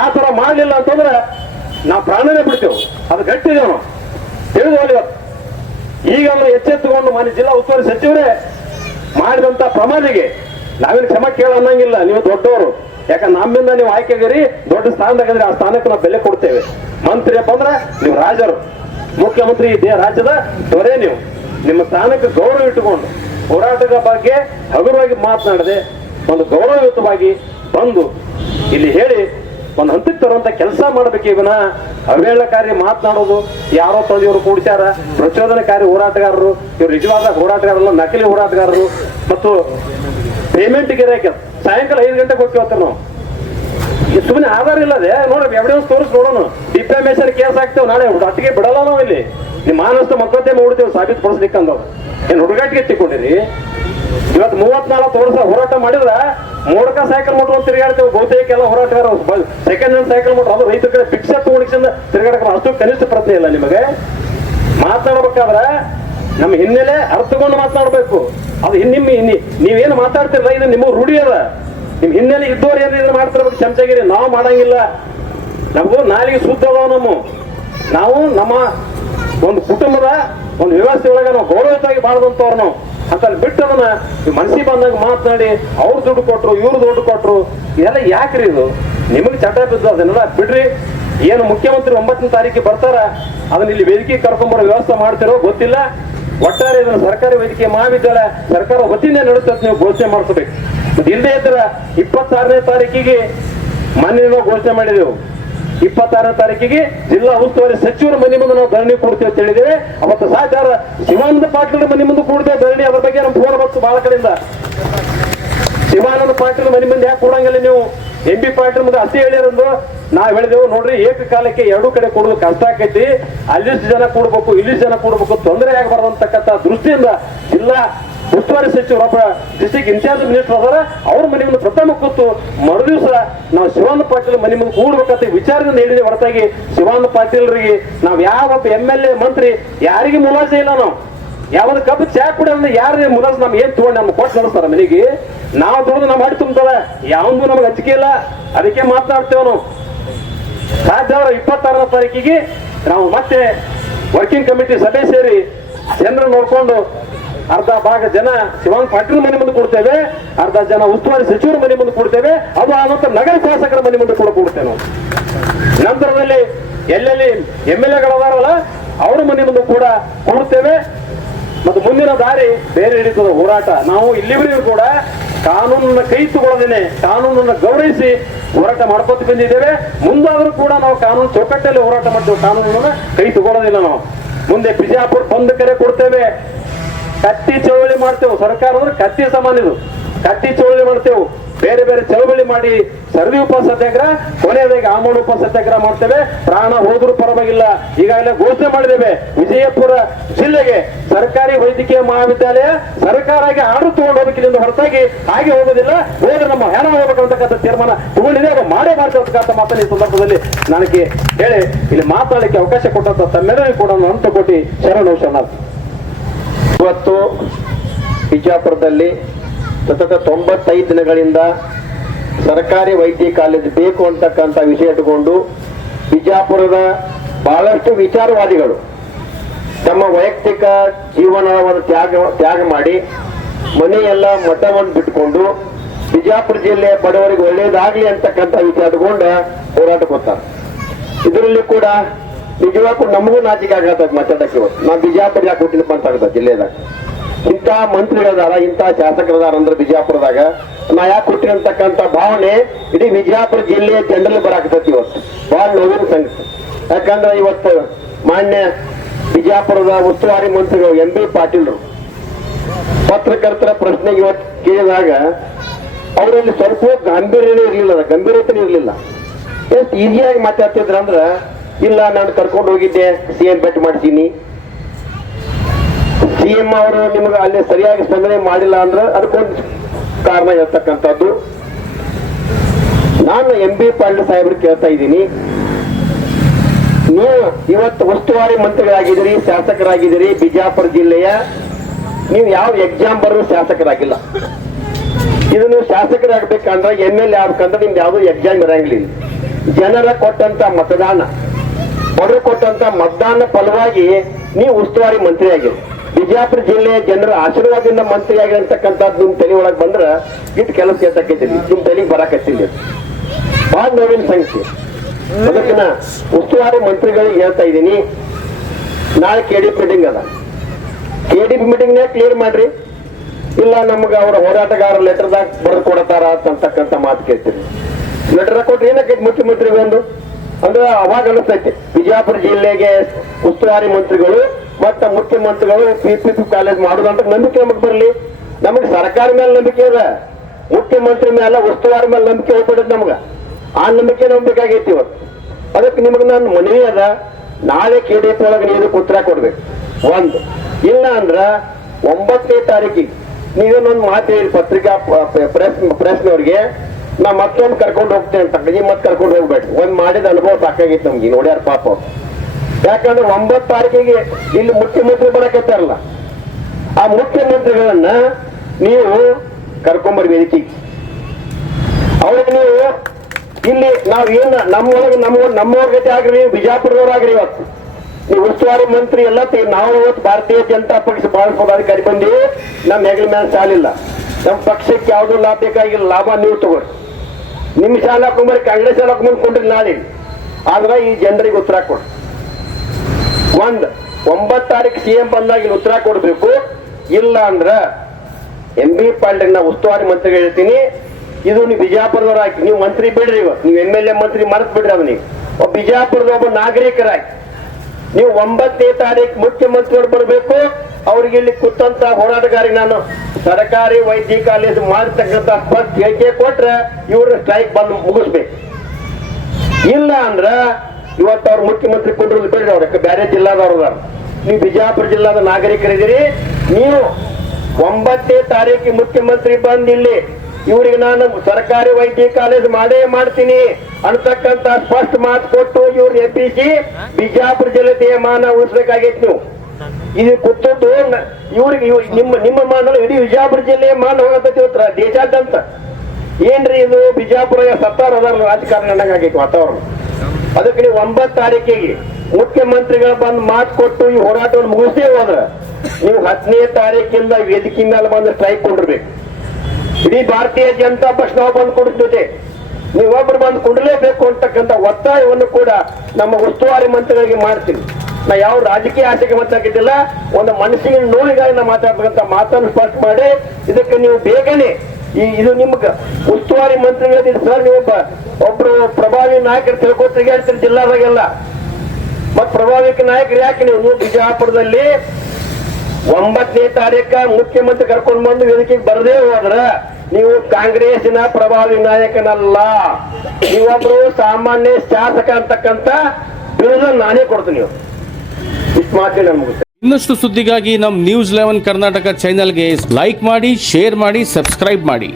ಆ ತರ ಮಾಡ್ಲಿಲ್ಲ ಅಂತಂದ್ರೆ ನಾವು ಪ್ರಾಣನೇ ಬಿಡ್ತೇವೆ. ಅದು ಗಟ್ಟಿದೇವ ತಿಳಿದು ಈಗ ಎಚ್ಚೆತ್ತುಕೊಂಡು ಮಾನ್ಯ ಜಿಲ್ಲಾ ಉಸ್ತುವಾರಿ ಸಚಿವರೇ ಮಾಡಿದಂತ ಪ್ರಮಾಣಿಗೆ ನಾವೇನು ಕ್ಷಮ ಕೇಳ ಅನ್ನಂಗಿಲ್ಲ. ನೀವು ದೊಡ್ಡವರು, ಯಾಕಂದ್ರೆ ನಮ್ಮಿಂದ ನೀವು ಆಯ್ಕೆಗಿರಿ, ದೊಡ್ಡ ಸ್ಥಾನದಾಗಿದ್ರೆ ಆ ಸ್ಥಾನಕ್ಕೆ ನಾವು ಬೆಲೆ ಕೊಡ್ತೇವೆ. ಮಂತ್ರಿ ಅಪ್ಪ ಅಂದ್ರೆ ನೀವು ರಾಜರು, ಮುಖ್ಯಮಂತ್ರಿ ರಾಜ್ಯದ ದೊರೆ. ನೀವು ನಿಮ್ಮ ಸ್ಥಾನಕ್ಕೆ ಗೌರವ ಇಟ್ಟುಕೊಂಡು ಹೋರಾಟದ ಬಗ್ಗೆ ಹಗುರವಾಗಿ ಮಾತನಾಡದೆ ಒಂದು ಗೌರವಯುತವಾಗಿ ಬಂದು ಇಲ್ಲಿ ಹೇಳಿ ಒಂದು ಹಂತಕ್ಕೆ ತರುವಂತ ಕೆಲಸ ಮಾಡ್ಬೇಕು. ಇವನ ಅವೇಳಕಾರಿ ಮಾತನಾಡೋದು, ಯಾರೋ ತಂದು ಇವರು ಕೂಡಿಸ್ಯಾರ ಪ್ರಚೋದನಕಾರಿ ಹೋರಾಟಗಾರರು, ಇವ್ರು ನಿಜವಾದ ಹೋರಾಟಗಾರರಲ್ಲ, ನಕಲಿ ಹೋರಾಟಗಾರರು. ಮತ್ತು ಪೇಮೆಂಟ್ ಗಿರಾಕಿ ಸಾಯಂಕಾಲ 5 ಗಂಟೆಗೆ ಹೋಗ್ತೀವಿ ನಾವು. ಸುಮ್ಮನೆ ಆಧಾರ ಇಲ್ಲದೆ ನೋಡ್ರಿ, ಎವಿಡೆನ್ಸ್ ತೋರಿಸಿ ನೋಡೋಣ. ಡಿಫಾಮೇಷನ್ ಕೇಸ್ ಹಾಕ್ತೇವೆ ನಾಳೆ, ಒಟ್ಟಿಗೆ ಬಿಡಲ್ಲ ನಾವು ಇಲ್ಲಿ. ನಿಮ್ಮ ಮಾನಸ್ತ ಮಕ್ಕಳತ್ತೆ ಮಾಡ್ತೇವೆ ಸಾಬೀತುಪಡಿಸ್ಲಿಕ್ಕೆ ಅಂದವ್. ಏನ್ ಹುಡುಗಾಟಿಗೆ ಎತ್ತಿಕೊಂಡಿರಿ? ಇವತ್ತು 34 ವರ್ಷ ಹೋರಾಟ ಮಾಡಿದ್ರ ಮೋಡಕ ಸೈಕಲ್ ಮೋಟ್ರ್ ತಿರುಗಾಡ್ತೇವೆ. ಬಹುತೇಕ ಎಲ್ಲ ಹೋರಾಟಗಾರ ಸೆಕೆಂಡ್ ಹ್ಯಾಂಡ್ ಸೈಕಲ್ ಮೋಟ್ರ್, ಅದು ರೈತರ ಕಡೆ ಭಿಕ್ಷೆ ತಗೊಂಡಿಂದ ತಿರುಗಾಡಕ ಅಷ್ಟು ಕನಿಷ್ಠ ಪ್ರಜ್ಞೆ ಇಲ್ಲ ನಿಮಗೆ. ಮಾತನಾಡ್ಬೇಕಾದ್ರ ನಮ್ಮ ಹಿನ್ನೆಲೆ ಅರ್ಥಕೊಂಡು ಮಾತನಾಡ್ಬೇಕು. ಅದು ನೀವೇನು ಮಾತಾಡ್ತಿರಲ್ಲ, ಇದು ನಿಮ್ಮ ರೂಢಿ ಅದ. ನಿಮ್ ಹಿನ್ನೆಲೆ ಇದ್ದವ್ರು ಏನ್ ಇದನ್ನ ಮಾಡ್ತಿರ್ಬೇಕು, ಚಮಚಗಿರಿ. ನಾವು ಮಾಡಂಗಿಲ್ಲ. ನಮಗೂ ನಾಲಿಗೆ ಶುದ್ಧ ಅದಾವ. ನಾವು ನಮ್ಮ ಒಂದು ಕುಟುಂಬದ ಒಂದು ವ್ಯವಸ್ಥೆ ಒಳಗ ನಾವು ಗೌರವಯುತವಾಗಿ ಬಾಳದಂತವ್ರು ನಾವು ಅಂತ ಬಿಟ್ಟು ಅದನ್ನ ಮನಸ್ಸಿಗೆ ಬಂದಾಗ ಮಾತನಾಡಿ ಅವ್ರು ದುಡ್ಡು ಕೊಟ್ರು, ಇವ್ರು ದುಡ್ಡು ಕೊಟ್ರು, ಇದೆಲ್ಲ ಯಾಕ್ರಿ? ಇದು ನಿಮಗೆ ಚಟ ಬಿದ್ದು ಅದನ್ನೆಲ್ಲ ಬಿಡ್ರಿ. ಏನು ಮುಖ್ಯಮಂತ್ರಿ 9ನೇ ತಾರೀಕಿಗೆ ಬರ್ತಾರ, ಅದನ್ನ ಇಲ್ಲಿ ವೇದಿಕೆ ಕರ್ಕೊಂಡ್ಬರೋ ವ್ಯವಸ್ಥೆ ಮಾಡ್ತಿರೋ ಗೊತ್ತಿಲ್ಲ. ಒಟ್ಟಾರೆ ಇದನ್ನು ಸರ್ಕಾರಿ ವೈದ್ಯಕೀಯ ಮಹಾವಿದ್ಯಾಲಯ ಸರ್ಕಾರ ವತಿಯಿಂದ ನಡೆಸ್ತದೆ, ನೀವು ಘೋಷಣೆ ಮಾಡಿಸ್ಬೇಕು. ಮತ್ತೆ ಇಲ್ಲದೆ ಇದ್ರ 26ನೇ ತಾರೀಕಿಗೆ ಮೊನ್ನೆ ನಾವು ಘೋಷಣೆ ಮಾಡಿದೆವು. 26ನೇ ತಾರೀಕಿಗೆ ಜಿಲ್ಲಾ ಉಸ್ತುವಾರಿ ಸಚಿವರ ಮನೆ ಮುಂದೆ ನಾವು ಧರಣಿ ಕೊಡ್ತೇವೆ ಅಂತ ಹೇಳಿದ್ದೇವೆ. ಅವತ್ತು ಸಾಚಾರ ಶಿವಾನಂದ ಪಾಟೀಲ್ ಮನೆ ಮುಂದೆ ಕೂಡ್ತೇವೆ ಧರಣಿ. ಅದ್ರ ಬಗ್ಗೆ ನಮ್ಮ ಫೋನ್ ಬಂತು ಬಹಳ ಕಡೆಯಿಂದ. ಶಿವಾನಂದ ಪಾಟೀಲ್ ಮನೆ ಮುಂದೆ ಯಾಕೆ ಕೊಡಂಗಿಲ್ಲ ನೀವು? MP ಪಾಟೀಲ್ ಮುಂದೆ ಅಷ್ಟೇ ಹೇಳಿರೋದು. ನಾವ್ ಹೇಳಿದೆವು ನೋಡ್ರಿ, ಏಕಕಾಲಕ್ಕೆ 2 ಕಡೆ ಕೊಡೋದು ಕಷ್ಟ ಆಕೈತಿ. ಅಲ್ಲಿಷ್ಟು ಜನ ಕೊಡ್ಬೇಕು, ಇಲ್ಲಿಷ್ಟು ಜನ ಕೊಡ್ಬೇಕು, ತೊಂದರೆ ಆಗಬಾರ್ದಂತಕ್ಕಂಥ ದೃಷ್ಟಿಯಿಂದ ಜಿಲ್ಲಾ ಉಸ್ತುವಾರಿ ಸಚಿವರೊಬ್ಬ ಡಿಸ್ಟ್ರಿಕ್ಟ್ ಇನ್ಚಾರ್ಜ್ ಮಿನಿಸ್ಟರ್ ಅದರ ಅವ್ರ ಮನೆ ಮುಂದೆ ಪ್ರಥಮ ಕೂತು ಮರುದಿವಸ ನಾವು ಶಿವಾನಂದ ಪಾಟೀಲ್ ಮನೆ ಮುಂದೆ ಕೂಡ್ಬೇಕಂತ ವಿಚಾರದಿಂದ ಹೇಳಿದೆ. ಹೊರತಾಗಿ ಶಿವಾನಂದ ಪಾಟೀಲ್ರಿಗೆ ನಾವು ಯಾವತ್ತು MLA ಮಂತ್ರಿ ಯಾರಿಗೆ ಮುಲಾಜೆ ಇಲ್ಲ. ನಾವು ಯಾವ್ದು ಕಬ್ಬು ಚಾ ಕುಡಿಯೋದ್ರೆ ಯಾರು ಮುಲಾಜ್ ನಮ್ಗೆ ಏನ್ ತಗೊಂಡು ನಮ್ಗೆ ಕೊಟ್ಟು ನಡೆಸ್ತಾರ ಮನೆಗೆ? ನಾವು ತಗೊಂಡು ನಮ್ಮ ಮಾಡಿ ತುಂಬ್ತದ, ಯಾವ್ದು ನಮ್ಗೆ ಹಚ್ಚಿಕೆ ಇಲ್ಲ. ಅದಕ್ಕೆ ಮಾತನಾಡ್ತೇವೆ ನಾವು. ಸಾಧ್ಯ 26ನೇ ತಾರೀಕಿಗೆ ನಾವು ಮತ್ತೆ ವರ್ಕಿಂಗ್ ಕಮಿಟಿ ಸಭೆ ಸೇರಿ ಜನರನ್ನು ನೋಡ್ಕೊಂಡು ಅರ್ಧ ಭಾಗ ಜನ ಶಿವಾನಂದ ಪಾಟೀಲ್ ಮನೆ ಮುಂದೆ ಕೊಡ್ತೇವೆ, ಅರ್ಧ ಜನ ಉಸ್ತುವಾರಿ ಸಚಿವರ ಮನೆ ಮುಂದೆ ಕೊಡ್ತೇವೆ. ಅದು ಆ ನಂತರ ನಗರ ಶಾಸಕರ ಮನೆ ಮುಂದೆ ಕೂಡ ಕೊಡ್ತೇವೆ ನಾವು. ನಂತರದಲ್ಲಿ ಎಲ್ಲೆಲ್ಲಿ MLAಗಳದಾರಲ್ಲ ಅವ್ರ ಮನೆ ಮುಂದೆ ಕೂಡ ಕೊಡ್ತೇವೆ. ಮತ್ತು ಮುಂದಿನ ದಾರಿ ಬೇರೆ ಹಿಡಿತದ ಹೋರಾಟ. ನಾವು ಇಲ್ಲಿವರೆಗೂ ಕೂಡ ಕಾನೂನನ್ನ ಕೈ ತಗೊಳ್ಳದೇನೆ ಕಾನೂನನ್ನ ಗೌರವಿಸಿ ಹೋರಾಟ ಮಾಡ್ಕೊತ ಬಂದಿದ್ದೇವೆ. ಮುಂದಾದ್ರೂ ಕೂಡ ನಾವು ಕಾನೂನು ಚೌಕಟ್ಟಲ್ಲಿ ಹೋರಾಟ ಮಾಡ್ತೇವೆ, ಕಾನೂನನ್ನ ಕೈ ತಗೊಳ್ಳೋದಿಲ್ಲ ನಾವು. ಮುಂದೆ ಬಿಜಾಪುರ ಬಂದ್ ಕರೆ ಕೊಡ್ತೇವೆ, ಕತ್ತಿ ಚಳವಳಿ ಮಾಡ್ತೇವೆ. ಸರ್ಕಾರ ಅಂದ್ರೆ ಕತ್ತಿ ಸಮಾನ, ಇದು ಕತ್ತಿ ಚಳವಳಿ ಮಾಡ್ತೇವೆ. ಬೇರೆ ಬೇರೆ ಚಳವಳಿ ಮಾಡಿ ಸರ್ವಿ ಉಪ ಸತ್ಯಾಗ್ರಹ, ಕೊನೆಯದಾಗಿ ಆಮರಣ ಉಪ ಸತ್ಯಾಗ್ರಹ ಮಾಡ್ತೇವೆ. ಪ್ರಾಣ ಹೋದ್ರೂ ಪರವಾಗಿಲ್ಲ. ಈಗಾಗಲೇ ಘೋಷಣೆ ಮಾಡಿದ್ದೇವೆ, ವಿಜಯಪುರ ಜಿಲ್ಲೆಗೆ ಸರ್ಕಾರಿ ವೈದ್ಯಕೀಯ ಮಹಾವಿದ್ಯಾಲಯ ಸರ್ಕಾರಕ್ಕೆ ಆರ್ಡರ್ ತಗೊಂಡು ಹೋಗ್ಬೇಕಿಲ್ಲ, ಹೊರತಾಗಿ ಹಾಗೆ ಹೋಗೋದಿಲ್ಲ. ಹೋದ್ರೆ ನಮ್ಮ ಹೆಣ ಹೋಗ್ಬೇಕಂತಕ್ಕಂಥ ತೀರ್ಮಾನ ತಗೊಂಡಿದೆ. ಅದು ಮಾಡೇ ಮಾಡ್ತಕ್ಕಂಥ ಮಾತನ್ನ ಈ ಸಂದರ್ಭದಲ್ಲಿ ನನಗೆ ಹೇಳಿ ಇಲ್ಲಿ ಮಾತಾಡಲಿಕ್ಕೆ ಅವಕಾಶ ಕೊಟ್ಟಂತ ತಮ್ಮೆಲ್ಲರಿಗೂ ಕೂಡ ಅಂತ ಕೊಟ್ಟು ಶರಣ. ಇವತ್ತು ಬಿಜಾಪುರದಲ್ಲಿ ಸತತ 95 ದಿನಗಳಿಂದ ಸರ್ಕಾರಿ ವೈದ್ಯ ಕಾಲೇಜು ಬೇಕು ಅಂತಕ್ಕಂಥ ವಿಷಯ ಇಟ್ಟುಕೊಂಡು ಬಿಜಾಪುರದ ಬಹಳಷ್ಟು ವಿಚಾರವಾದಿಗಳು ತಮ್ಮ ವೈಯಕ್ತಿಕ ಜೀವನವನ್ನು ತ್ಯಾಗ ಮಾಡಿ ಮನೆಯೆಲ್ಲ ಮಠವನ್ನು ಬಿಟ್ಟುಕೊಂಡು ಬಿಜಾಪುರ ಜಿಲ್ಲೆಯ ಬಡವರಿಗೆ ಒಳ್ಳೆಯದಾಗಲಿ ಅಂತಕ್ಕಂಥ ವಿಚಾರ ಇಟ್ಟುಕೊಂಡು ಹೋರಾಟ ಕೊಡ್ತಾರೆ. ಇದರಲ್ಲಿ ಕೂಡ ನಿಜವಾಗೂ ನಮಗೂ ನಾಚಿಕೆ ಆಗತ್ತ ಮಾತಾಡಕ್ಕೆ. ನಾವು ಬಿಜಾಪುರ ಯಾಕೆ ಹುಟ್ಟಿದಪ್ಪ ಅಂತ ಆಗತ್ತ ಜಿಲ್ಲೆದಾಗ. ಇಂಥ ಮಂತ್ರಿಗಳದಾರ, ಇಂಥ ಶಾಸಕರದಾರ ಅಂದ್ರೆ ಬಿಜಾಪುರದಾಗ ನಾ ಯಾಕೆ ಹುಟ್ಟಿ ಅಂತಕ್ಕಂಥ ಭಾವನೆ ಇಡೀ ವಿಜಯಪುರ ಜಿಲ್ಲೆಯ ಜನರಲ್ಲಿ ಬರಾಕತೈತಿ. ಇವತ್ತು ಬಹಳ ನೋವಿನ ಸಂಗತಿ. ಯಾಕಂದ್ರೆ ಇವತ್ತು ಮಾನ್ಯ ಬಿಜಾಪುರದ ಉಸ್ತುವಾರಿ ಮಂತ್ರಿಗಳು MB ಪಾಟೀಲ್ರು ಪತ್ರಕರ್ತರ ಪ್ರಶ್ನೆಗೆ ಇವತ್ತು ಕೇಳಿದಾಗ ಅವರಲ್ಲಿ ಸ್ವಲ್ಪ ಗಂಭೀರತೆ ಇರಲಿಲ್ಲ. ಎಷ್ಟು ಈಸಿಯಾಗಿ ಮಾತಾಡ್ತಿದ್ರ ಅಂದ್ರ, ಇಲ್ಲ ನಾನು ಕರ್ಕೊಂಡು ಹೋಗಿದ್ದೆ, CM ಭೇಟಿ ಮಾಡ್ತೀನಿ, CM ಅವರು ನಿಮ್ಗೆ ಅಲ್ಲಿ ಸರಿಯಾಗಿ ಸ್ಪಂದನೆ ಮಾಡಿಲ್ಲ ಅಂದ್ರೆ ಅದಕ್ಕೊಂದು ಕಾರಣ ಹೇಳ್ತಕ್ಕಂಥದ್ದು. ನಾನು MB ಪಾಟೀಲ್ ಸಾಹೇಬ್ರು ಕೇಳ್ತಾ ಇದ್ದೀನಿ, ನೀವು ಇವತ್ತು ಉಸ್ತುವಾರಿ ಮಂತ್ರಿಗಳಾಗಿದ್ದೀರಿ, ಶಾಸಕರಾಗಿದ್ದೀರಿ ಬಿಜಾಪುರ ಜಿಲ್ಲೆಯ. ನೀವು ಯಾವ ಎಕ್ಸಾಮ್ ಬರೆದು ಶಾಸಕರಾಗಿಲ್ಲ. ಇದು ನೀವು ಶಾಸಕರಾಗಬೇಕಂದ್ರೆ MLA ಆಗ್ಬೇಕಂದ್ರೆ ನಿಮ್ದು ಯಾವ್ದು ಎಕ್ಸಾಮ್ ಇರಂಗಿಲ್ಲ. ಜನರ ಕೊಟ್ಟಂತ ಮತದಾನ, ಬಡವರು ಕೊಟ್ಟಂತ ಮತದಾನ ಫಲವಾಗಿ ನೀವು ಉಸ್ತುವಾರಿ ಮಂತ್ರಿ ಆಗಿರಿ. ಬಿಜಾಪುರ ಜಿಲ್ಲೆಯ ಜನರ ಆಶೀರ್ವಾದದಿಂದ ಮಂತ್ರಿ ಆಗಿರ್ತಕ್ಕಂಥದ್ದು ನಿಮ್ ತಲೆ ಒಳಗೆ ಬಂದ್ರೆ ಇಟ್ಟು ಕೆಲಸ ಕೇಳ್ತಕ್ಕಂಥದ್ದು ನಿಮ್ ತಲೆಗೆ ಬರಾಕತ್ತಿಲ್ಲ. ಬಹಳ ನೋವಿನ ಸಂಖ್ಯೆ. ಅದಕ್ಕಿನ ಉಸ್ತುವಾರಿ ಮಂತ್ರಿಗಳಿಗೆ ಹೇಳ್ತಾ ಇದ್ದೀನಿ, ನಾಳೆ KDP ಮೀಟಿಂಗ್ ಅದ. KDP ಮೀಟಿಂಗ್ನೇ ಕ್ಲಿಯರ್ ಮಾಡ್ರಿ. ಇಲ್ಲ ನಮ್ಗೆ ಅವರ ಹೋರಾಟಗಾರ ಲೆಟರ್ದಾಗ ಬರೆದು ಕೊಡತಾರ ಅಂತಕ್ಕಂಥ ಮಾತು ಕೇಳ್ತೀರಿ. ಲೆಟರ್ ಕೊಟ್ರೆ ಏನಕ್ಕೆ ಮುಖ್ಯಮಂತ್ರಿ ಒಂದು ಅಂದ್ರೆ ಅವಾಗ ಅನಿಸ್ತೈತಿ ಬಿಜಾಪುರ ಜಿಲ್ಲೆಗೆ ಉಸ್ತುವಾರಿ ಮಂತ್ರಿಗಳು ಮತ್ತು ಮುಖ್ಯಮಂತ್ರಿಗಳು PPP ಕಾಲೇಜ್ ಮಾಡೋದಂತ ನಂಬಿಕೆ ನಮಗೆ ಬರಲಿ. ನಮಗೆ ಸರ್ಕಾರ ಮೇಲೆ ನಂಬಿಕೆ ಇದೆ, ಮುಖ್ಯಮಂತ್ರಿ ಮೇಲೆ ಉಸ್ತುವಾರಿ ಮೇಲೆ ನಂಬಿಕೆ ಹೋಗ್ಬಿಡುತ್ತೆ. ನಮ್ಗೆ ಆ ನಂಬಿಕೆ ನಂಬೇಕಾಗೈತಿ ಇವತ್ತು. ಅದಕ್ಕೆ ನಿಮಗೆ ನಾನು ಮನವಿ ಅದ, ನಾಳೆ KDP ಒಳಗೆ ನೀವು ಉತ್ತರ ಕೊಡ್ಬೇಕು. ಒಂದು ಇಲ್ಲ ಅಂದ್ರ 9ನೇ ತಾರೀಕಿಗೆ ನೀವೇನೊಂದು ಮಾತು ಹೇಳಿ ಪತ್ರಿಕಾ ಪ್ರೆಸ್ನವ್ರಿಗೆ, ನಾ ಮತ್ತೊಂದು ಕರ್ಕೊಂಡು ಹೋಗ್ತೇನೆ ಅಂತ. ಈ ಮತ್ತೆ ಕರ್ಕೊಂಡು ಹೋಗ್ಬೇಡಿ. ಒಂದ್ ಮಾಡಿದ ಅನುಭವ ಸಾಕಾಗಿತ್ತು ನಮ್ಗೆ, ನೋಡ್ಯಾರ ಪಾಪ. ಯಾಕಂದ್ರೆ 9 ತಾರೀಕಿಗೆ ಇಲ್ಲಿ ಮುಖ್ಯಮಂತ್ರಿ ಬರಕತ್ತಾರಲ್ಲ, ಆ ಮುಖ್ಯಮಂತ್ರಿಗಳನ್ನ ನೀವು ಕರ್ಕೊಂಬರ್ರಿ ವೇದಿಕೆಗೆ. ಅವ್ರಿಗೆ ನೀವು ಇಲ್ಲಿ ನಾವ್ ಏನ್ ನಮ್ಮೊಳಗೆ ನಮ್ಮವ್ರ ಗತಿ ಆಗ್ರಿ, ಬಿಜಾಪುರದವ್ರಾಗ್ರಿ. ಇವತ್ತು ನೀವು ಉಸ್ತುವಾರಿ ಮಂತ್ರಿ ಎಲ್ಲ ನಾವು ಇವತ್ತು ಭಾರತೀಯ ಜನತಾ ಪಕ್ಷ ಬಾಳ ಪದಾಧಿಕಾರಿ ಬಂದೀವಿ. ನಮ್ಮ ಹೆಗಲ ಮೇಲೆ ಸಾಲಿಲ್ಲ. ನಮ್ಮ ಪಕ್ಷಕ್ಕೆ ಯಾವ್ದು ಲಾಭ ಬೇಕಾಗಿಲ್ಲ. ಲಾಭ ನೀವು ತಗೋರಿ. ನಿಮ್ ಶಾಲ ಹಾಕೊಂಬರಿ, ಕಾಂಗ್ರೆಸ್ ಶಾಲ ಹಾಕೊಂಡ್ರಿ ನಾಳೆ. ಆದ್ರೆ ಈ ಜನರಿಗೆ ಉತ್ತರ ಕೊಡ್ರಿ. 9 ತಾರೀಕು CM ಬಂದಾಗ ಇಲ್ಲಿ ಉತ್ತರ ಕೊಡ್ಬೇಕು. ಇಲ್ಲ ಅಂದ್ರ MB ಪಾಟೀಲ್ ನಾ ಉಸ್ತುವಾರಿ ಮಂತ್ರಿಗಳು ಹೇಳ್ತೀನಿ, ಇದು ನೀವು ಬಿಜಾಪುರದವ್ರು ಹಾಕಿ, ನೀವು ಮಂತ್ರಿ ಬಿಡ್ರಿ. ಇವತ್ತು ನೀವು MLA ಮಂತ್ರಿ ಮರೆತು ಬಿಡ್ರಿ. ಅವನಿಗೆ ಬಿಜಾಪುರದ ಒಬ್ಬ ನಾಗರಿಕರಾಗಿ ನೀವು 9ನೇ ತಾರೀಕು ಮುಖ್ಯಮಂತ್ರಿಗಳು ಬರಬೇಕು. ಅವ್ರಿಗೆ ಇಲ್ಲಿ ಕೂತಂತ ಹೋರಾಟಗಾರಿಗೆ ನಾನು ಸರ್ಕಾರಿ ವೈದ್ಯ ಕಾಲೇಜು ಮಾಡತಕ್ಕಂತ ಸ್ಪಷ್ಟ ಹೇಳಿಕೆ ಕೊಟ್ರೆ ಇವ್ರ ಸ್ಟ್ರೈಕ್ ಬಂದು ಮುಗಿಸ್ಬೇಕು. ಇಲ್ಲ ಅಂದ್ರ ಇವತ್ತು ಅವ್ರ ಮುಖ್ಯಮಂತ್ರಿ ಕೊಟ್ಟಿರೋದು ಬಿಡ್ರಿ. ಅವ್ರ ಬೇರೆ ಜಿಲ್ಲಾದವ್ರ, ನೀವು ಬಿಜಾಪುರ ಜಿಲ್ಲಾದ ನಾಗರಿಕರಿದ್ದೀರಿ. ನೀವು 9ನೇ ತಾರೀಕಿಗೆ ಮುಖ್ಯಮಂತ್ರಿ ಬಂದು ಇಲ್ಲಿ ಇವ್ರಿಗೆ ನಾನು ಸರ್ಕಾರಿ ವೈದ್ಯ ಕಾಲೇಜ್ ಮಾಡೇ ಮಾಡ್ತೀನಿ ಅಂತಕ್ಕಂತ ಸ್ಪಷ್ಟ ಮಾತು ಕೊಟ್ಟು ಇವ್ರು ಎಬ್ಬಿಸಿ ಬಿಜಾಪುರ ಜಿಲ್ಲೆ ಮಾನ ಉಳಿಸ್ಬೇಕಾಗೈತಿ. ನೀವು ಇದು ಕೂತದ್ದು ಇವ್ರಿಗೆ ನಿಮ್ಮ ಮಾನ ಇಡೀ ಬಿಜಾಪುರ ಜಿಲ್ಲೆಯ ಮಾನ ಹೋಗತೈತಿ ಇವತ್ತು ದೇಶಾದ್ಯಂತ. ಏನ್ರಿ ಇದು ಬಿಜಾಪುರ ಸತ್ತಾರ ರಾಜಕಾರಣ ಆಗೈತಿ ವಾತಾವರಣ. ಅದಕ್ಕೆ ನೀವು 9 ತಾರೀಕಿಗೆ ಮುಖ್ಯಮಂತ್ರಿಗಳು ಬಂದು ಮಾತು ಕೊಟ್ಟು ಈ ಹೋರಾಟವನ್ನು ಮುಗಿಸೇ ಹೋದ್ರ ನೀವು 10ನೇ ತಾರೀಕಿಂದ ವೇದಿಕೆ ಮೇಲೆ ಬಂದು ಸ್ಟ್ರೈಕ್ ಕೊಂಡಿರ್ಬೇಕು. ಇಡೀ ಭಾರತೀಯ ಜನತಾ ಪಕ್ಷ ನಾವು ಬಂದು ಕೊಡಿಸ್ತೇವೆ, ನೀವೊಬ್ರು ಬಂದು ಕೊಡಲೇಬೇಕು ಅಂತಕ್ಕಂಥ ಒತ್ತಾಯವನ್ನು ಕೂಡ ನಮ್ಮ ಉಸ್ತುವಾರಿ ಮಂತ್ರಿಗಳಿಗೆ ಮಾಡ್ತೀವಿ. ನಾ ಯಾವ ರಾಜಕೀಯ ಆಸೆಗೆ ಮಾತಾಡಿದ್ದಿಲ್ಲ, ಒಂದು ಮನಸ್ಸಿನ ನೋವಿಗಾಗಿ ನಾ ಮಾತಾಡ್ತಕ್ಕಂಥ ಮಾತನ್ನು ಸ್ಪಷ್ಟ ಮಾಡಿ ಇದಕ್ಕೆ ನೀವು ಬೇಗನೆ ಇದು ನಿಮ್ಗೆ ಉಸ್ತುವಾರಿ ಮಂತ್ರಿಗಳಿದ್ದೀರಿ ಸರ್. ನೀವು ಒಬ್ರು ಪ್ರಭಾವಿ ನಾಯಕರು ತಿಳ್ಕೊಟ್ಟಿಗೆ ಹೇಳ್ತೀರಿ ಜಿಲ್ಲಾದಾಗೆಲ್ಲ. ಮತ್ ಪ್ರಭಾವಿ ನಾಯಕರು ಯಾಕೆ ನೀವು ಬಿಜಾಪುರದಲ್ಲಿ 9ನೇ ತಾರೀಕ ಮುಖ್ಯಮಂತ್ರಿ ಕರ್ಕೊಂಡು ಬಂದು ವೇದಿಕೆಗೆ ಬರದೇ ಹೋದ್ರ ನೀವು ಕಾಂಗ್ರೆಸ್ಸಿನ ಪ್ರಭಾವಿ ನಾಯಕನಲ್ಲ, ನೀವೊಬ್ರು ಸಾಮಾನ್ಯ ಶಾಸಕ ಅಂತಕ್ಕಂಥ ಬಿರುದು ನಾನೇ ಕೊಡ್ತೀನಿ. ಇಷ್ಟು ಮಾತೇ ನಾನು ಮುಗಿಸ್ತೇನೆ. ಇನ್ನಷ್ಟು ಸುದ್ದಿಗಾಗಿ ನಮ್ಮ News 11 ಕರ್ನಾಟಕ ಚಾನೆಲ್ಗೆ ಲೈಕ್ ಮಾಡಿ, ಶೇರ್ ಮಾಡಿ, ಸಬ್ಸ್ಕ್ರೈಬ್ ಮಾಡಿ.